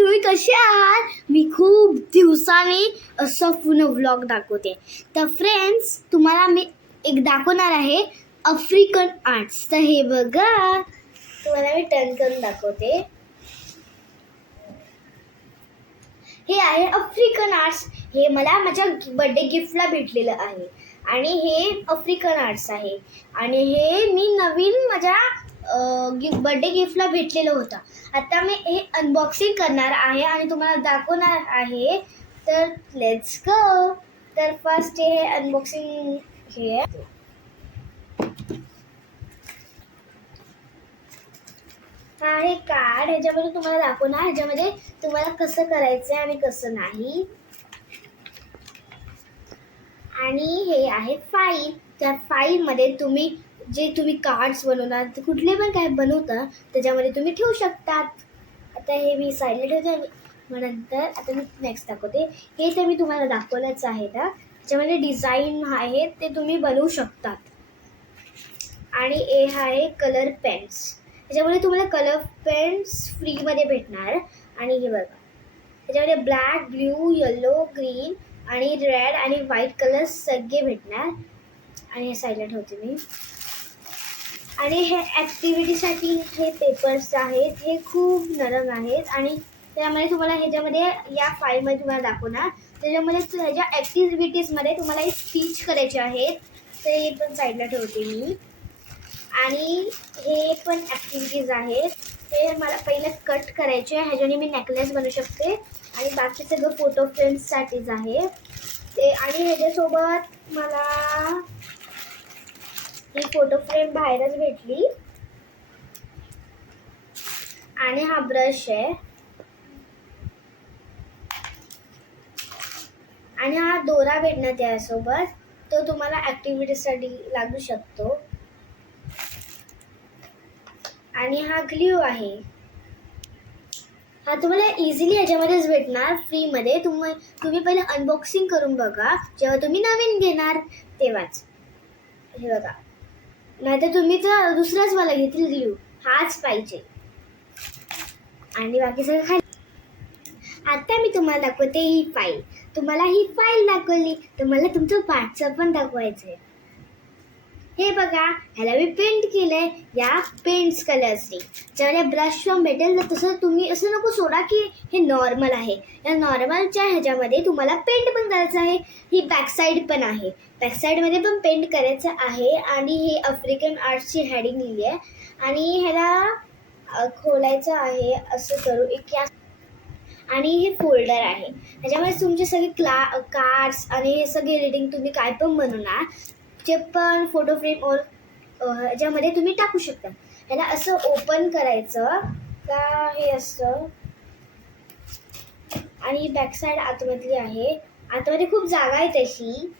तुम्ही कसे आहात? मी खूप दिवसांनी असं पुन्हा व्लॉग दाखवते. तर फ्रेंड्स, तुम्हाला मी एक दाखवणार आहे आफ्रिकन आर्ट्स. तर हे बघा, तुम्हाला मी टर्न करून दाखवते. हे आहे आफ्रिकन आर्ट्स. हे मला माझ्या बर्थडे गिफ्टला भेटलेलं आहे आणि हे आफ्रिकन आर्ट्स आहे आणि हे मी नवीन माझ्या बर्थडे गिफ्टला भेटलेलं होतं. आता मी हे अनबॉक्सिंग करणार आहे आणि तुम्हाला दाखवणार आहे. तर लेट्स गो. तर फर्स्ट हे अनबॉक्सिंग हे हा आहे कार्ड. ह्याच्यामध्ये तुम्हाला दाखवणार ह्याच्यामध्ये तुम्हाला कसं करायचं आणि कसं नाही. आणि हे आहे फाईल. त्या फाईलमध्ये तुम्ही कार्ड्स बनवणार, कुठले पण काय बनवता त्याच्यामध्ये तुम्ही ठेवू शकतात. आता हे मी साईडला ठेवते. मग नंतर आता मी नेक्स्ट दाखवते. हे तर मी तुम्हाला दाखवलंच आहे. ना त्याच्यामध्ये डिझाईन आहे ते तुम्ही बनवू शकतात. आणि हे आहे कलर पेन्स. त्याच्यामध्ये तुम्हाला कलर पेन्स फ्रीमध्ये भेटणार. आणि हे बघा, त्याच्यामध्ये ब्लॅक, ब्ल्यू, येलो, ग्रीन आणि रेड आणि व्हाईट कलर सगळे भेटणार. आणि हे साईडला ठेवते मी. आणि हे ॲक्टिव्हिटीसाठी हे पेपर्स आहेत. हे खूप नरम आहेत आणि त्यामुळे तुम्हाला ह्याच्यामध्ये या फाईलमध्ये तुम्हाला दाखवणार. त्याच्यामध्ये ह्याच्या ॲक्टिव्हिटीजमध्ये तुम्हाला हे स्टिच करायचे आहेत. तर हे पण साईडला ठेवते मी. आणि हे पण ॲक्टिव्हिटीज आहेत. हे मला पहिलं कट करायचे. ह्याच्याने मी नेकलेस बनवू शकते आणि बाकी सगळं फोटो फ्रेम्ससाठीच आहे ते. आणि ह्याच्यासोबत मला ही फोटो फ्रेम बाहेरच भेटली. आणि हा ब्रश आहे आणि हा दोरा भेटणार त्यासोबत. तो तुम्हाला ॲक्टिव्हिटीसाठी लागू शकतो. आणि हा ग्लू आहे. हा तुम्हाला इझिली ह्याच्यामध्येच भेटणार फ्रीमध्ये. तुम्ही पहिले अनबॉक्सिंग करून बघा जेव्हा तुम्ही नवीन घेणार तेव्हाच. हे बघा, नाहीतर तुम्ही तर दुसराच वाला घेतील ग्लू. हाच पाहिजे. आणि बाकी सगळं खाली. आता मी तुम्हाला दाखवते ही फाईल. तुम्हाला ही फाईल दाखवली तर मला तुमचं पाठचं पण दाखवायचं आहे. हे बघा, ह्याला मी पेंट केलंय या पेंट्स कलर्सनी. ज्यावेळेला ब्रश पण भेटेल तर तसं तुम्ही असं नको सोडा की हे नॉर्मल आहे. या नॉर्मलच्या ह्याच्यामध्ये तुम्हाला पेंट पण करायचं आहे. ही बॅकसाईड पण आहे. बॅकसाईडमध्ये पण पेंट करायचं आहे. आणि हे आफ्रिकन आर्ट्सची हेडिंग लिहिली आहे. आणि ह्याला खोलायचं आहे असं करू एक. आणि हे फोल्डर आहे. ह्याच्यामध्ये तुमचे सगळे कार्ड्स आणि हे सगळे एडिटिंग तुम्ही काय पण बनवणार जे पण फोटो फ्रेम और ह्याच्यामध्ये तुम्ही टाकू शकता. ह्याला असं ओपन करायचं का हे असं. आणि बॅकसाईड आतमधली आहे. आतमध्ये खूप जागा आहे तशी.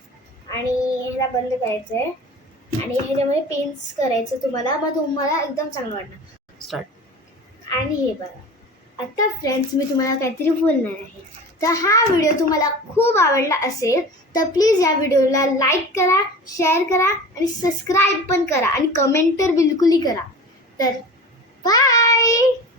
आणि ह्याला बंद करायचं आहे आणि ह्याच्यामध्ये पेन्स करायचं तुम्हाला. मग तुम्हाला एकदम चांगलं वाटणार. स्टार्ट. आणि हे बघा, आता फ्रेंड्स मी तुम्हाला काहीतरी बोलणार आहे. तर हा व्हिडिओ तुम्हाला खूप आवडला असेल तर प्लीज या व्हिडिओला लाईक करा, शेअर करा आणि सबस्क्राईब पण करा आणि कमेंट तर बिलकुलही करा. तर बाय.